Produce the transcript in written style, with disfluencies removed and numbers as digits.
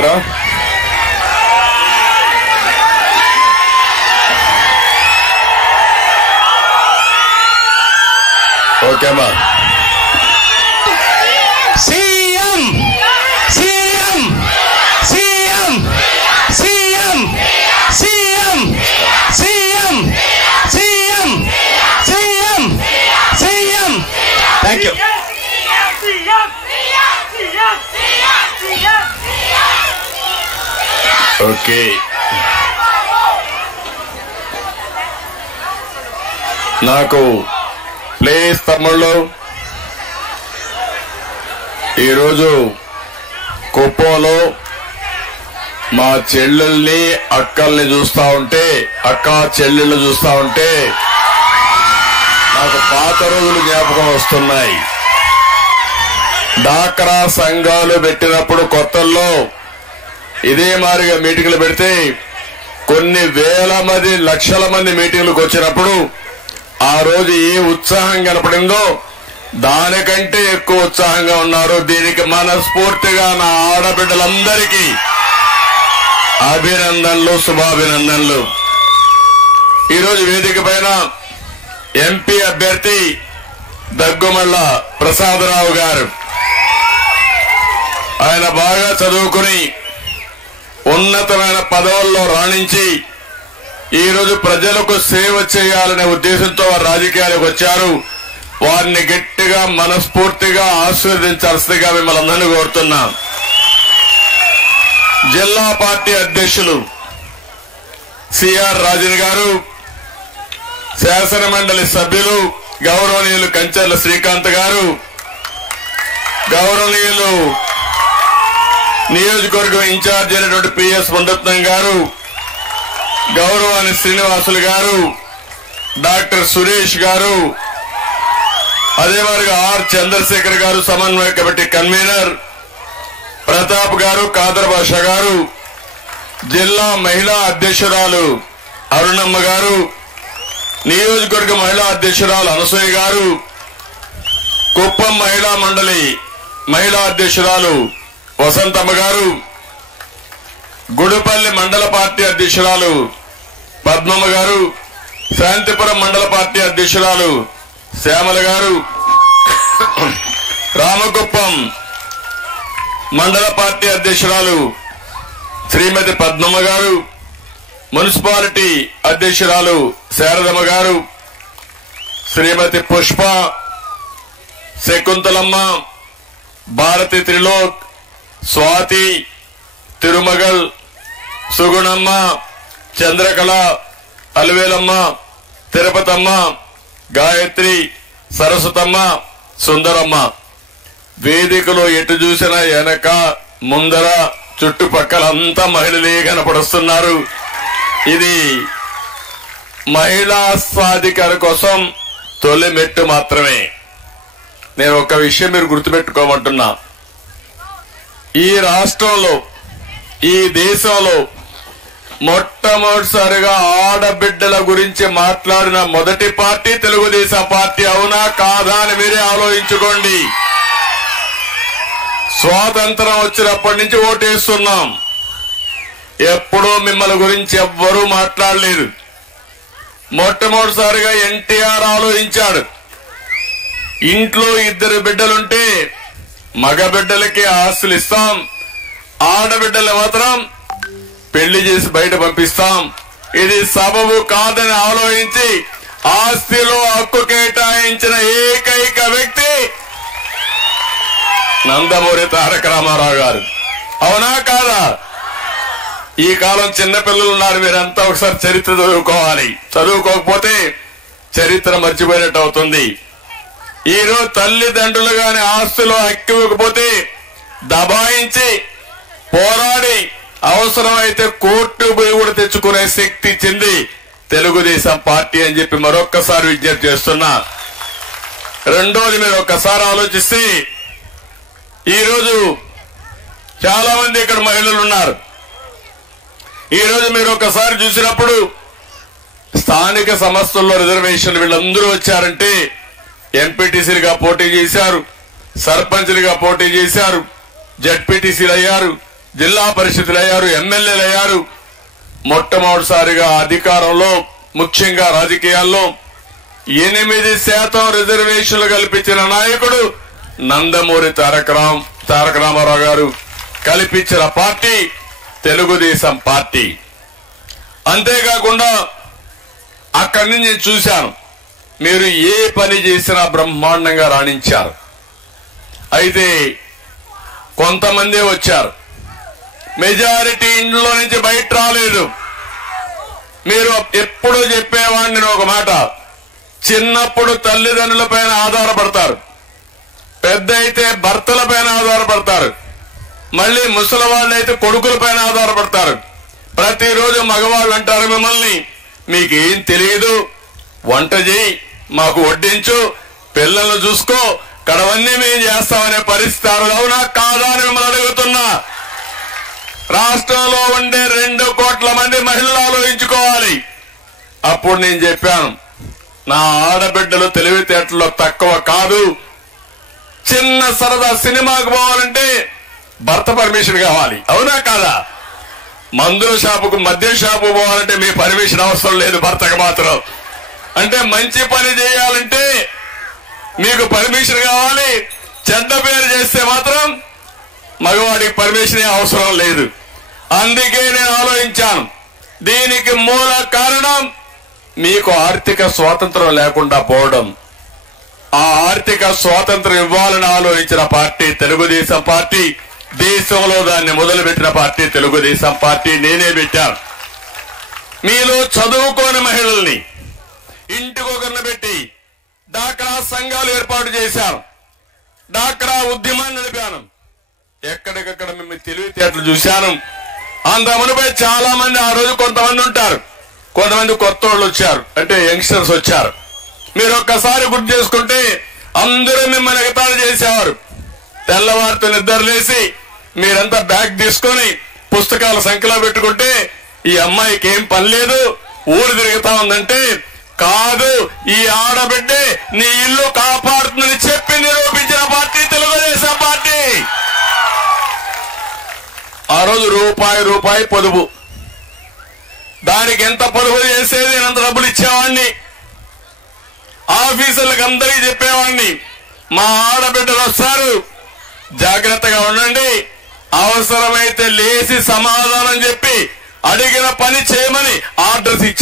పెట్టరా? ఓకేమా? CM CM CM CM CM CM CM CM CM. Thank you. Okay, నాకు please తమ్ముళ్ళు, ఈరోజు కుప్పంలో మా చెల్లెల్ని అక్కల్ని చూస్తా ఉంటే, అక్క చెల్లెళ్ళు చూస్తా ఉంటే నాకు పాత రోజులు జ్ఞాపకం వస్తున్నాయి. డాక్రా సంఘాలు పెట్టినప్పుడు కొత్తల్లో ఇదే మాదిరిగా మీటింగ్లు పెడితే కొన్ని వేల మంది లక్షల మంది మీటింగ్లకు వచ్చినప్పుడు ఆ రోజు ఏ ఉత్సాహం కనపడిందో దానికంటే ఎక్కువ ఉత్సాహంగా ఉన్నారు. దీనికి మనస్ఫూర్తిగా నా ఆడబిడ్డలందరికీ అభినందనలు, శుభాభినందనలు. ఈరోజు వేదిక పైన ఎంపీ అభ్యర్థి దగ్గుమల్ల ప్రసాదరావు గారు, ఆయన బాగా చదువుకుని ఉన్నతమైన పదవుల్లో రాణించి ఈరోజు ప్రజలకు సేవ చేయాలనే ఉద్దేశంతో వారు రాజకీయాలకు వచ్చారు. వారిని గట్టిగా మనస్ఫూర్తిగా ఆశీర్వదించాల్సిందిగా మిమ్మల్ని అందరినీ కోరుతున్నాం. జిల్లా పార్టీ అధ్యక్షులు సిఆర్ రాజన్ గారు, శాసన మండలి సభ్యులు గౌరవనీయులు కంచర్ల శ్రీకాంత్ గారు, గౌరవనీయులు నియోజకవర్గం ఇన్ఛార్జ్ అయినటువంటి పిఎస్ ముండత్నం గారు, గౌరవాని శ్రీనివాసులు గారు, డాక్టర్ సురేష్ గారు, అదేమాదిరిగా ఆర్ చంద్రశేఖర్ గారు సమన్వయ కమిటీ కన్వీనర్, ప్రతాప్ గారు, కాదర్ బాషా గారు, జిల్లా మహిళా అధ్యక్షురాలు అరుణమ్మ గారు, నియోజకవర్గ మహిళా అధ్యక్షురాలు అనసూయ గారు, కుప్పం మహిళా మండలి మహిళా అధ్యక్షురాలు వసంతమ్మ గారు, గుడిపల్లి మండల పార్టీ అధ్యక్షురాలు పద్మమ్మ గారు, శాంతిపురం మండల పార్టీ అధ్యక్షురాలు శ్యామల గారు, రామకుప్పం మండల పార్టీ అధ్యక్షురాలు శ్రీమతి పద్మమ్మ గారు, మున్సిపాలిటీ అధ్యక్షురాలు శారదమ్మ గారు, శ్రీమతి పుష్ప, శకుంతలమ్మ, భారతి త్రిలోక్, స్వాతి, తిరుమగల్, సుగుణమ్మ, చంద్రకళ, అలివేలమ్మ, తిరుపతమ్మ, గాయత్రి, సరస్వతమ్మ, సుందరమ్మ. వేదికలో ఎటు చూసినా వెనక ముందర చుట్టుపక్కల అంతా మహిళలే కనపడుస్తున్నారు. ఇది మహిళా సాధికార కోసం తొలి మెట్టు మాత్రమే. నేను ఒక విషయం మీరు గుర్తుపెట్టుకోమంటున్నా, ఈ రాష్ట్రంలో ఈ దేశంలో మొట్టమొదటిసారిగా ఆడబిడ్డల గురించి మాట్లాడిన మొదటి పార్టీ తెలుగుదేశం పార్టీ. అవునా కాదా అని మీరే ఆలోచించుకోండి. స్వాతంత్రం వచ్చినప్పటి నుంచి ఓటేస్తున్నాం, ఎప్పుడూ మిమ్మల్ని గురించి ఎవ్వరూ మాట్లాడలేదు. మొట్టమొదటిసారిగా ఎన్టీఆర్ ఆలోచించాడు, ఇంట్లో 2 బిడ్డలుంటే మగ బిడ్డలకి ఆస్తులు ఇస్తాం, ఆడబిడ్డలు మాత్రం పెళ్లి చేసి బయట పంపిస్తాం. ఇది సబబు కాదని ఆలోచించి ఆస్తిలో హక్కు కేటాయించిన ఏకైక వ్యక్తి నందమూరి తారక రామారావు గారు. అవునా కాదా? ఈ కాలం చిన్నపిల్లలు ఉన్నారు, మీరంతా ఒకసారి చరిత్ర చదువుకోవాలి. చదువుకోకపోతే చరిత్ర మర్చిపోయినట్టు అవుతుంది. ఈరోజు తల్లిదండ్రులు గాని ఆస్తులో హక్కు ఇవ్వకపోతే దబాయించి పోరాడి అవసరమైతే కోర్టు పోయి కూడా తెచ్చుకునే శక్తి ఇచ్చింది తెలుగుదేశం పార్టీ అని చెప్పి మరొక్కసారి విజ్ఞప్తి చేస్తున్నా. రెండోది, మీరు ఒక్కసారి ఆలోచిస్తే ఈరోజు చాలా మంది ఇక్కడ మహిళలు ఉన్నారు. ఈరోజు మీరు ఒక్కసారి చూసినప్పుడు స్థానిక సంస్థల్లో రిజర్వేషన్లు వీళ్ళందరూ వచ్చారంటే ఎంపీటీసీలుగా పోటీ చేశారు, సర్పంచ్లుగా పోటీ చేశారు, జడ్పీటీసీలు అయ్యారు, జిల్లా పరిషత్లు అయ్యారు, ఎమ్మెల్యేలు అయ్యారు. మొట్టమొదటిసారిగా అధికారంలో ముఖ్యంగా రాజకీయాల్లో 8% రిజర్వేషన్లు కల్పించిన నాయకుడు నందమూరి తారక రామారావు గారు కల్పించిన పార్టీ తెలుగుదేశం పార్టీ. అంతేకాకుండా అక్కడి నుంచి నేను చూశాను, మీరు ఏ పని చేసినా బ్రహ్మాండంగా రాణించారు. అయితే కొంతమందే వచ్చారు, మెజారిటీ ఇంట్లో నుంచి బయట రాలేదు. మీరు ఎప్పుడూ చెప్పేవాడిని ఒక మాట, చిన్నప్పుడు తల్లిదండ్రుల పైన ఆధారపడతారు, పెద్ద అయితే భర్తల పైన ఆధారపడతారు, మళ్ళీ ముసలి వాళ్ళు అయితే కొడుకుల పైన ఆధారపడతారు. ప్రతిరోజు మగవాళ్ళు అంటారు మిమ్మల్ని, మీకేం తెలియదు, వంట చేయి, మాకు వడ్డించు, పిల్లలను చూసుకో, కడవన్నీ మేము చేస్తామనే పరిస్థితి. అవునా కాదా అని మిమ్మల్ని అడుగుతున్నా. రాష్ట్రంలో ఉండే 2 కోట్ల మంది మహిళలు ఆలోచించుకోవాలి. అప్పుడు నేను చెప్పాను, నా ఆడబిడ్డలు తెలివితేటల్లో తక్కువ కాదు. చిన్న సరదా సినిమాకు పోవాలంటే భర్త పర్మిషన్ కావాలి, అవునా కాదా? మందుల షాపుకు, మద్యం షాపు పోవాలంటే మీ పర్మిషన్ అవసరం లేదు, భర్తకు మాత్రం. అంటే మంచి పని చేయాలంటే మీకు పర్మిషన్ కావాలి, చెడ్డ పేరు చేస్తే మాత్రం మగవాడికి పర్మిషన్ అవసరం లేదు. అందుకే నేను ఆలోచించాను, దీనికి మూల కారణం మీకు ఆర్థిక స్వాతంత్రం లేకుండా పోవడం. ఆ ఆర్థిక స్వాతంత్రం ఇవ్వాలని ఆలోచించిన పార్టీ తెలుగుదేశం పార్టీ. దేశంలో దాన్ని మొదలుపెట్టిన పార్టీ తెలుగుదేశం పార్టీ. నేనే పెట్టాను. మీలో చదువుకోని మహిళల్ని ఇంటికొకరిని పెట్టి డాక్రా సంఘాలు ఏర్పాటు చేశాను, డాక్రా ఉద్యమాన్ని నడిపాను. ఎక్కడికక్కడ మిమ్మల్ని తెలివితేటలు చూశాను. అంతమునిపై చాలా మంది ఆ రోజు కొంతమంది ఉంటారు, కొంతమంది కొత్త వాళ్ళు వచ్చారు, అంటే యంగ్స్టర్స్ వచ్చారు. మీరు ఒక్కసారి గుర్తు చేసుకుంటే అందరూ మిమ్మల్ని ఎగతాళి చేసేవారు. తెల్లవారితో నిద్రలేసి మీరంతా బ్యాగ్ తీసుకొని పుస్తకాల సంఖ్యలో పెట్టుకుంటే ఈ అమ్మాయికి ఏం పని లేదు, ఊరు తిరుగుతా ఉందంటే, కాదు, ఈ ఆడబిడ్డే నీ ఇల్లు కాపాడుతుందని చెప్పి నిరూపించిన పార్టీ తెలుగుదేశం పార్టీ. ఆ రోజు రూపాయి పొదుపు, దానికి ఎంత పొదుపు చేసేది అంత డబ్బులు ఇచ్చేవాడిని. ఆఫీసర్లకు అందరికీ చెప్పేవాడిని, మా ఆడబిడ్డలు వస్తారు, జాగ్రత్తగా ఉండండి, అవసరమైతే లేచి సమాధానం చెప్పి అడిగిన పని చేయమని ఆర్డర్స్ ఇచ్చారు.